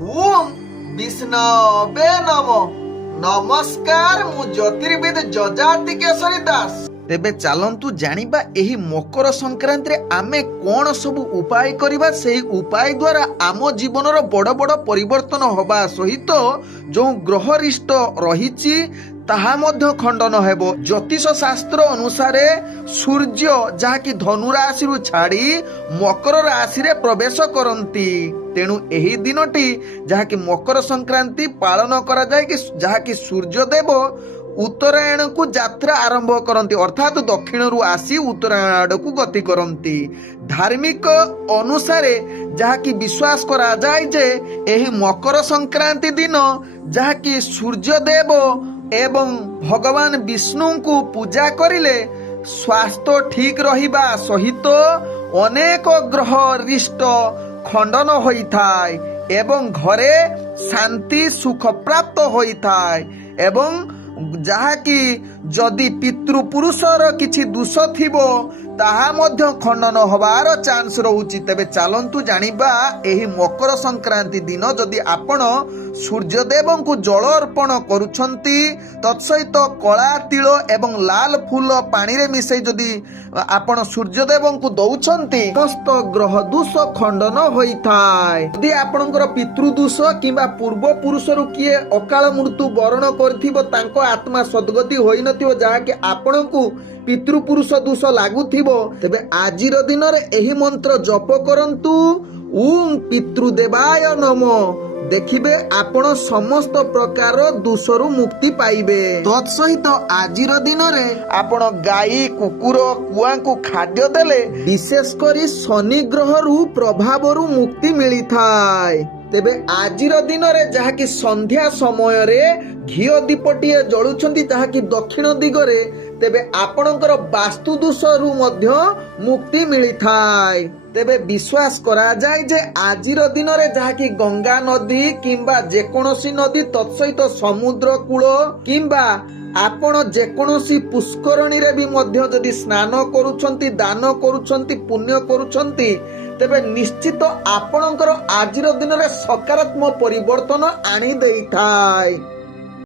ओम विष्णवे नमः। नमस्कार मु ज्योतिर्विद जजाति केशरी दास। तेबे चलंतु जानिबा एही मकर संक्रांति रे आमे कोन सब उपाय करिबा। सेही उपाय द्वारा आम जीवनर बड़ बड़ परिवर्तन होबा सहित जो ग्रह रिष्ट रहिछि ताहा मध्य खंडन हेबो। ज्योतिष शास्त्र अनुसार सूर्य जहाँकि धनु राशि छाड़ी मकर राशि रे प्रवेश करती। तेणु एही दिनटी जहाँकि मकर संक्रांति पालन करा जाए कि जहाँकि सूर्य देव उत्तरायण को यात्रा आरंभ करती, अर्थात दक्षिण रु आसी उत्तरायण को गति करती। धार्मिक अनुसार जहाँकि विश्वास करा जाए जे एही मकर संक्रांति दिन जहाँकि सूर्य देव एवं भगवान विष्णु को पूजा करिले स्वास्थ्य ठीक रहिबा सहित अनेक ग्रह रिष्ट खंडन होइथाय एवं घरे शांति सुख प्राप्त होइथाय। एवं जहाँकि जदि पितृपुरुषर किछि दोष थिबो ताहा मध्य खंडन होबार चांस रहुछि। तेबे चलंतु जानिबा एही मकर संक्रांति दिन जदि आपण सूर्यदेव को जल अर्पण करुछंती तत्सहित कला तिल एवं लाल फूल पानी रे मिसई जदि आपण सूर्यदेव को दउछंती समस्त ग्रह दोष खंडन होइथाय। जदि आपणकर पितृदोष किंबा पूर्व पुरुषरु किए अकाल मृत्यु वरण करथिबो तांको आत्मा सद्गति होई नथिबो जहाँकि आपणकु पितृपुरुष दोष लागुथिबो तेबे आजिर दिन रे एही मंत्र जप करंतु ओम पितृदेवाय नमः। देखिबे आपण समस्त प्रकार दोषरु मुक्ति पाइबे। तत्सहित आजिर दिन रे आपण गाई कुकुर कुआ को खाद्य देले विशेष करी शनि ग्रह रु प्रभाव रु मुक्ति मिली थाए। तेबे आजिर दिन रे जहाँकि संध्या समय रे घिओ दीपटिए जळुछंती जहाँकि दक्षिण दिगरे तेबे आपणकर वास्तु दोष रु मध्य मुक्ति मिली थाए। तेबे विश्वास करा जाए जे आजिर दिन रे जहाँकि गंगा नदी किंबा जेकोनोसी नदी तत्सहित समुद्र कूल किंबा आपण जेकोनोसी पुष्करणी रे भी मध्य जदि स्नान करूछंती दान करूछंती पुण्य करूछंती तेबे निश्चित आपणकर आजिर दिन रे सकारात्मक परिवर्तन आनी देइथाय।